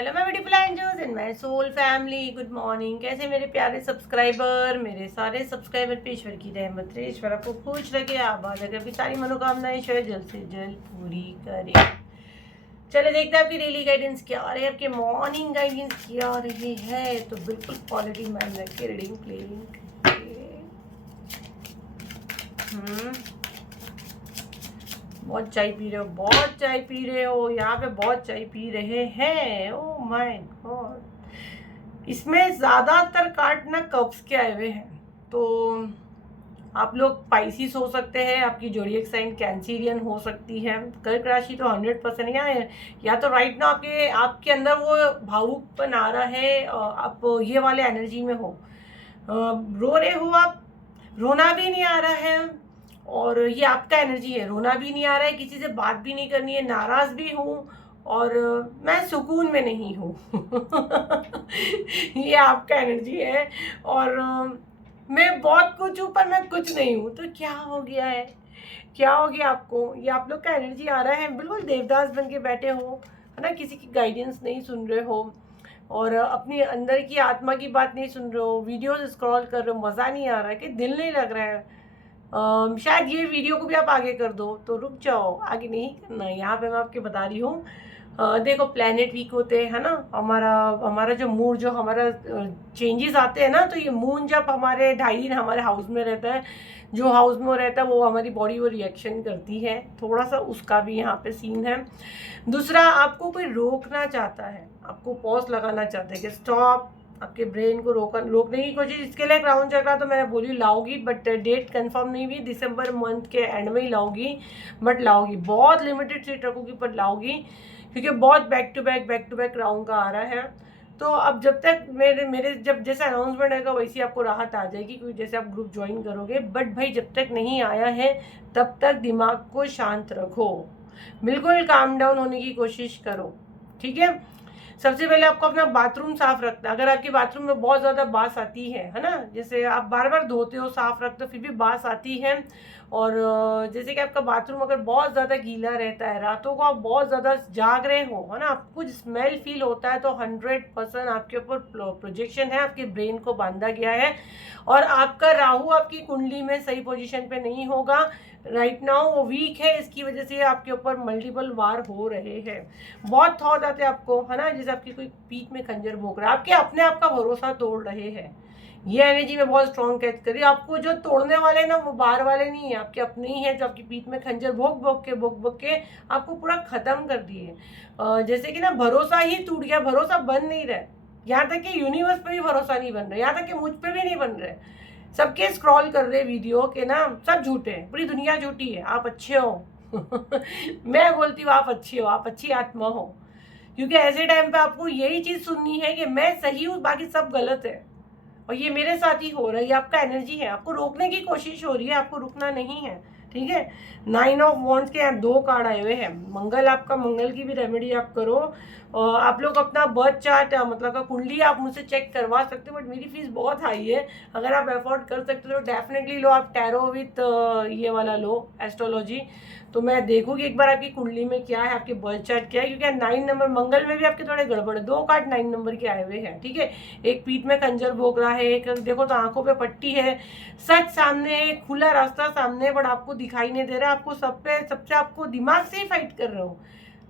Hello my beautiful angels and my soul family, good morning. कैसे मेरे प्यारे subscriber, मेरे सारे सब्सक्राइबर पे ईश्वर की रहमत रहे, ईश्वर आपको खुश रखे, आबाद रखे, अपनी सारी मनोकामनाएं ईश्वर जल्द से जल्द पूरी करे। चले देखते हैं आपकी डेली गाइडेंस क्या आ रही है, आपके मॉर्निंग गाइडेंस क्या आ रही है। तो बिल्कुल क्वालिटी माइंड रख के रीडिंग प्लेइंग। बहुत चाय पी रहे हो, बहुत चाय पी रहे हो, यहाँ पे बहुत चाय पी रहे हैं। ओह माय गॉड, इसमें ज़्यादातर कार्ड ना कप्स के आए हुए हैं। तो आप लोग पाइसिस हो सकते हैं, आपकी जोडिएक साइन कैंसिरियन हो सकती है। कर्क राशि तो 100% या तो राइट ना आपके अंदर वो भावुकपन आ रहा है, आप ये वाले एनर्जी में हो, रो रहे हो आप, रोना भी नहीं आ रहा है, और ये आपका एनर्जी है। रोना भी नहीं आ रहा है, किसी से बात भी नहीं करनी है, नाराज भी हूँ, और मैं सुकून में नहीं हूँ। ये आपका एनर्जी है। और मैं बहुत कुछ हूँ पर मैं कुछ नहीं हूँ। तो क्या हो गया है, क्या हो गया आपको? ये आप लोग का एनर्जी आ रहा है, बिल्कुल देवदास बन के बैठे हो, है ना। किसी की गाइडेंस नहीं सुन रहे हो, और अपनी अंदर की आत्मा की बात नहीं सुन रहे हो, वीडियोस स्क्रॉल कर रहे हो, मज़ा नहीं आ रहा है, कि दिल नहीं लग रहा है। शायद ये वीडियो को भी आप आगे कर दो, तो रुक जाओ, आगे नहीं करना। यहाँ पे मैं आपके बता रही हूँ, देखो प्लैनेट वीक होते हैं, है ना। हमारा हमारा जो मूड, जो हमारा चेंजेस आते हैं ना, तो ये मून जब हमारे 2.5 दिन हमारे हाउस में रहता है, जो हाउस में रहता है वो हमारी बॉडी वो रिएक्शन करती है, थोड़ा सा उसका भी यहाँ पे सीन है। दूसरा, आपको कोई रोकना चाहता है, आपको पॉज लगाना चाहता है कि स्टॉप, आपके ब्रेन को रोकने की कोशिश। इसके लिए क्राउन चक्रा तो मैंने बोली लाओगी, बट डेट कंफर्म नहीं हुई, दिसंबर मंथ के एंड में ही लाओगी, बट लाओगी। बहुत लिमिटेड सीट रखूँगी पर लाओगी, क्योंकि बहुत बैक टू बैक क्राउन का आ रहा है। तो अब जब तक मेरे जब जैसे अनाउंसमेंट आएगा वैसे आपको राहत आ जाएगी, क्योंकि जैसे आप ग्रुप ज्वाइन करोगे। बट भाई जब तक नहीं आया है तब तक दिमाग को शांत रखो, बिल्कुल काम डाउन होने की कोशिश करो, ठीक है। सबसे पहले आपको अपना बाथरूम साफ रखना है। अगर आपके बाथरूम में बहुत ज़्यादा बास आती है ना, जैसे आप बार बार धोते हो, साफ रखते हो, फिर भी बास आती है, और जैसे कि आपका बाथरूम अगर बहुत ज़्यादा गीला रहता है, रातों को आप बहुत ज़्यादा जाग रहे हो, है ना, आपको कुछ स्मेल फील होता है, तो 100% आपके ऊपर प्रोजेक्शन है, आपके ब्रेन को बांधा गया है। और आपका राहु आपकी कुंडली में सही पोजीशन पे नहीं होगा राइट नाउ, वो वीक है, इसकी वजह से आपके ऊपर मल्टीपल वार हो रहे हैं। बहुत थॉट आते हैं आपको, है ना, जैसे आपकी कोई पीठ में खंजर भोंक रहा है, आपके अपने आप का भरोसा तोड़ रहे हैं। ये एनर्जी में बहुत स्ट्रॉन्ग कैच करिए। आपको जो तोड़ने वाले ना वो बाहर वाले नहीं है, आपके अपने ही है, जो आपकी पीठ में खंजर भोंक भोंक के आपको पूरा खत्म कर दिए। जैसे कि ना भरोसा ही टूट गया, भरोसा बन नहीं रहा है। यहाँ तक कि यूनिवर्स पे भी भरोसा नहीं बन रहा, यहाँ तक कि मुझ पे भी नहीं बन रहा है। सबके स्क्रॉल कर रहे वीडियो के ना, सब झूठे हैं, पूरी दुनिया झूठी है। आप अच्छे हो। मैं बोलती हूँ आप अच्छे हो, आप अच्छी आत्मा हो, क्योंकि ऐसे टाइम पे आपको यही चीज़ सुननी है कि मैं सही हूँ, बाकी सब गलत है, और ये मेरे साथ ही हो रहा है। ये आपका एनर्जी है, आपको रोकने की कोशिश हो रही है, आपको रुकना नहीं है, ठीक है। 9 ऑफ वॉन्ड्स के यहाँ 2 कार्ड आए हुए हैं। मंगल, आपका मंगल की भी रेमेडी आप करो। आप लोग अपना बर्थ चार्ट मतलब का कुंडली आप मुझसे चेक करवा सकते हो, बट मेरी फीस बहुत हाई है। अगर आप अफोर्ड कर सकते हो तो डेफिनेटली लो, आप टैरो विथ ये वाला लो, एस्ट्रोलॉजी। तो मैं देखूँगी एक बार आपकी कुंडली में क्या है, आपके बर्थ चार्ट क्या है, क्योंकि 9 नंबर मंगल में भी आपके थोड़े गड़बड़ है। 2 कार्ड 9 नंबर के आए हुए हैं, ठीक है। एक पीठ में खंजर भोंक रहा है, एक देखो तो आंखों पे पट्टी है, सच सामने है, खुला रास्ता सामने है, बट आपको दिखाई नहीं दे रहा है। आपको सबसे आपको दिमाग से ही फाइट कर रहे हो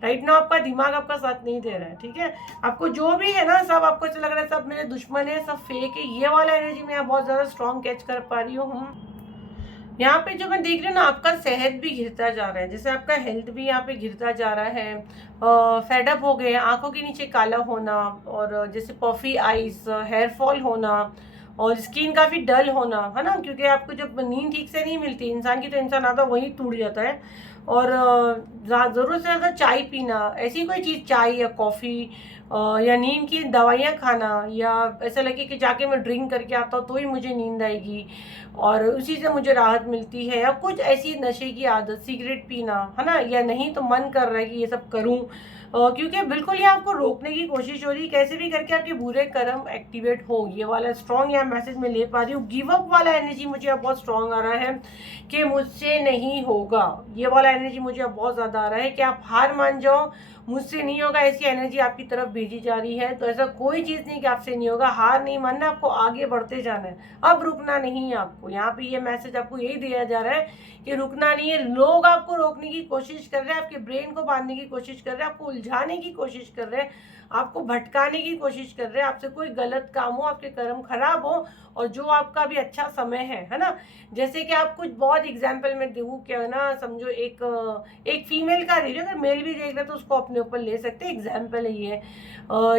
राइट नाउ, आपका दिमाग आपका साथ नहीं दे रहा है, ठीक है। आपको जो भी है ना, सब आपको ऐसा लग रहा है सब मेरे दुश्मन है, सब फेक है। ये वाला एनर्जी मैं बहुत ज़्यादा स्ट्रॉन्ग कैच कर पा रही हूँ। यहाँ पे जो मैं देख रही हूँ ना, आपका सेहत भी गिरता जा रहा है, जैसे आपका हेल्थ भी यहाँ पे गिरता जा रहा है। फेडअप हो गए, आंखों के नीचे काला होना, और जैसे पफी आइज, हेयर फॉल होना, और स्किन काफ़ी डल होना, है ना, क्योंकि आपको जब नींद ठीक से नहीं मिलती इंसान की, तो इंसान आता वहीं टूट जाता है। और ज़रूरत से ज़्यादा चाय पीना, ऐसी कोई चीज़, चाय या कॉफ़ी, या नींद की दवाइयाँ खाना, या ऐसा लगे कि जाके मैं ड्रिंक करके आता हूँ तो ही मुझे नींद आएगी और उसी से मुझे राहत मिलती है, या कुछ ऐसी नशे की आदत, सिगरेट पीना, है ना, या नहीं तो मन कर रहा है कि ये सब करूँ, क्योंकि बिल्कुल ये आपको रोकने की कोशिश हो रही है, कैसे भी करके आपके बुरे कर्म एक्टिवेट हो। ये वाला स्ट्रॉन्ग यहाँ मैसेज में ले पा रही हूँ। गिव अप वाला एनर्जी मुझे अब बहुत स्ट्रॉन्ग आ रहा है कि मुझसे नहीं होगा। ये वाला एनर्जी मुझे अब बहुत ज़्यादा आ रहा है कि आप हार मान जाओ, मुझसे नहीं होगा, ऐसी एनर्जी आपकी तरफ भेजी जा रही है। तो ऐसा कोई चीज़ नहीं कि आपसे नहीं होगा। हार नहीं मानना, आपको आगे बढ़ते जाना है, अब रुकना नहीं है आपको। यहाँ पे ये मैसेज आपको यही दिया जा रहा है कि रुकना नहीं है। लोग आपको रोकने की कोशिश कर रहे हैं, आपके ब्रेन को बांधने की कोशिश कर रहे हैं, आपको उलझाने की कोशिश कर रहे हैं, आपको भटकाने की कोशिश कर रहे हैं, आपसे कोई गलत काम हो, आपके कर्म खराब हो, और जो आपका भी अच्छा समय है ना। जैसे कि आप कुछ बहुत एग्जाम्पल में दूँ क्या ना, समझो एक फीमेल का दे रही हूँ, अगर मेल भी देख रहे तो उसको अपने ऊपर ले सकते हैं, एग्जाम्पल है ये।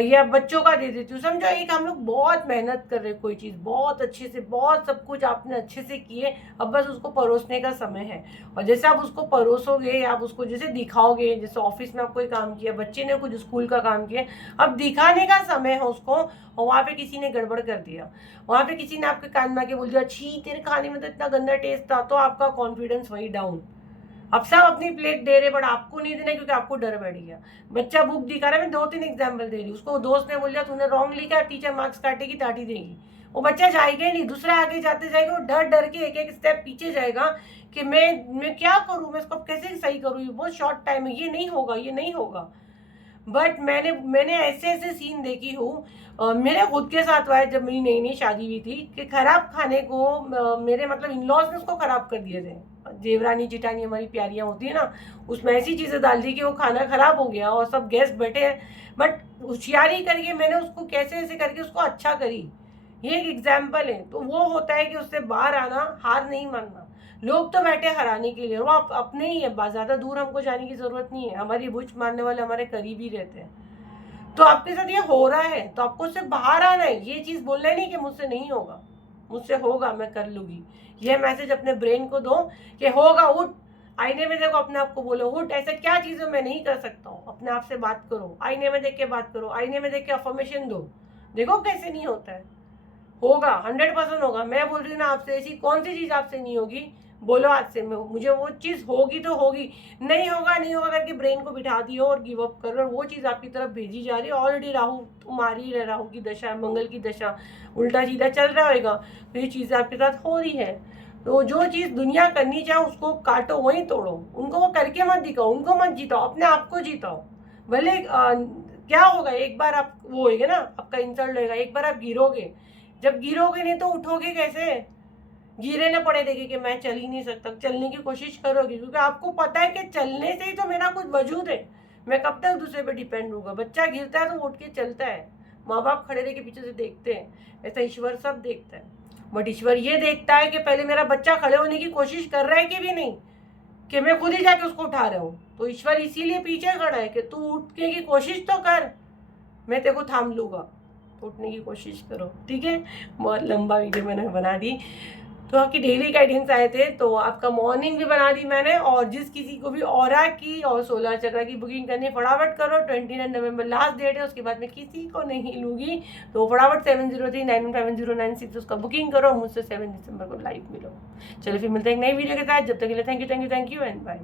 या बच्चों का दे देती हूँ। समझो एक हम लोग बहुत मेहनत कर रहे हैं, कोई चीज़ बहुत अच्छे से, बहुत सब कुछ आपने अच्छे से किए, अब बस उसको परोसने का समय है। और जैसे आप उसको परोसोगे, आप उसको जैसे दिखाओगे, जैसे ऑफिस में आप कोई काम किया, बच्चे ने कुछ स्कूल का काम किया, अब दिखाने का समय है उसको, और वहाँ पे किसी ने गड़बड़ कर दिया, वहाँ पे किसी ने आपके कान में आके बोल दिया, छी तेरे खाने में तो इतना गंदा टेस्ट था, तो आपका कॉन्फिडेंस वही डाउन। अब सब अपनी प्लेट दे रहे, बट आपको नहीं देना क्योंकि आपको डर बैठ गया। बच्चा बुक दिखा रहा है, मैं 2-3 एग्जाम्पल दे रही हूँ, उसको दोस्त ने बोल दिया तूने रॉन्ग लिखा, टीचर मार्क्स काटेगी, टाटी देगी। वो बच्चा जाएगा ही नहीं, दूसरा आगे जाते जाएगा, वो डर डर के एक एक स्टेप पीछे जाएगा कि मैं क्या करूँ, मैं इसको कैसे सही करूँ, ये बहुत शॉर्ट टाइम है, ये नहीं होगा, ये नहीं होगा। बट मैंने ऐसे ऐसे सीन देखी हूँ, मेरे खुद के साथ हुआ है जब मेरी नई नई शादी हुई थी, कि खराब खाने को मेरे मतलब इन लॉज ने उसको खराब कर दिए थे। देवरानी जिठानी हमारी प्यारियाँ होती है ना, उसमें ऐसी चीज़ें डाल दी कि वो खाना खराब हो गया और सब गेस्ट बैठे हैं। बट होशियारी करके मैंने उसको कैसे ऐसे करके उसको अच्छा करी, ये एक एग्जाम्पल है। तो वो होता है कि उससे बाहर आना, हार नहीं मानना। लोग तो बैठे हराने के लिए, वो अपने ही है, ज़्यादा दूर हमको जाने की ज़रूरत नहीं है, हमारी बुझ मारने वाले हमारे करीब ही रहते हैं। तो आपके साथ ये हो रहा है तो आपको उससे बाहर आना है। ये चीज़ बोलना नहीं कि मुझसे नहीं होगा, मुझसे होगा, मैं कर लूँगी। ये मैसेज अपने ब्रेन को दो कि होगा, उठ, आईने में देखो, अपने आप को बोलो उठ, ऐसा क्या चीज़ मैं नहीं कर सकता हूँ। अपने आप से बात करो, आईने में देख के बात करो, आईने में देख के अफर्मेशन दो, देखो कैसे नहीं होता है। होगा, 100% होगा। मैं बोल रही हूँ ना आपसे, ऐसी कौन सी चीज़ आपसे नहीं होगी, बोलो आज से मुझे वो चीज़ होगी तो होगी, नहीं होगा नहीं होगा करके ब्रेन को बिठा दियो और गिव अप करो, और वो चीज़ आपकी तरफ भेजी जा रही है। ऑलरेडी राहु तुम्हारी है, राहु की दशा, मंगल की दशा उल्टा सीधा चल रहा होगा, तो ये चीज़ें आपके साथ हो रही है। तो जो चीज़ दुनिया करनी चाहे उसको काटो, वहीं तोड़ो, उनको वो करके मत दिखाओ, उनको मत जीताओ, अपने आप को जीताओ। भले क्या होगा, एक बार आप वो होएगा ना, आपका इंसल्ट होएगा, एक बार आप गिरोगे, जब गिरोगे नहीं तो उठोगे कैसे, गिरे ना पड़े देखे कि मैं चल ही नहीं सकता, चलने की कोशिश करोगे, क्योंकि आपको पता है कि चलने से ही तो मेरा कुछ वजूद है, मैं कब तक दूसरे पे डिपेंड होगा। बच्चा गिरता है तो उठ के चलता है, माँ बाप खड़े रह के पीछे से देखते हैं, ऐसा ईश्वर सब देखता है। बट ईश्वर ये देखता है कि पहले मेरा बच्चा खड़े होने की कोशिश कर रहा है कि भी नहीं, कि मैं खुद ही जाके उसको उठा रहा हूँ। तो ईश्वर इसीलिए पीछे खड़ा है कि तू उठने की कोशिश तो कर, मैं तेरे को थाम लूँगा, उठने की कोशिश करो। ठीक है, बहुत लंबा वीडियो मैंने बना दी। तो आपकी डेली गाइडेंस आए थे, तो आपका मॉर्निंग भी बना दी मैंने। और जिस किसी को भी ऑरा की और 16 चक्र की बुकिंग करनी है, फटाफट करो, 29 नवंबर लास्ट डेट है, उसके बाद मैं किसी को नहीं लूँगी। तो फटाफट 7039150996 उसका बुकिंग करो, मुझसे 7 दिसंबर को लाइव मिलो। चलो फिर मिलते हैं एक नई वीडियो के साथ, जब तक के लिए थैंक यू एंड बाय।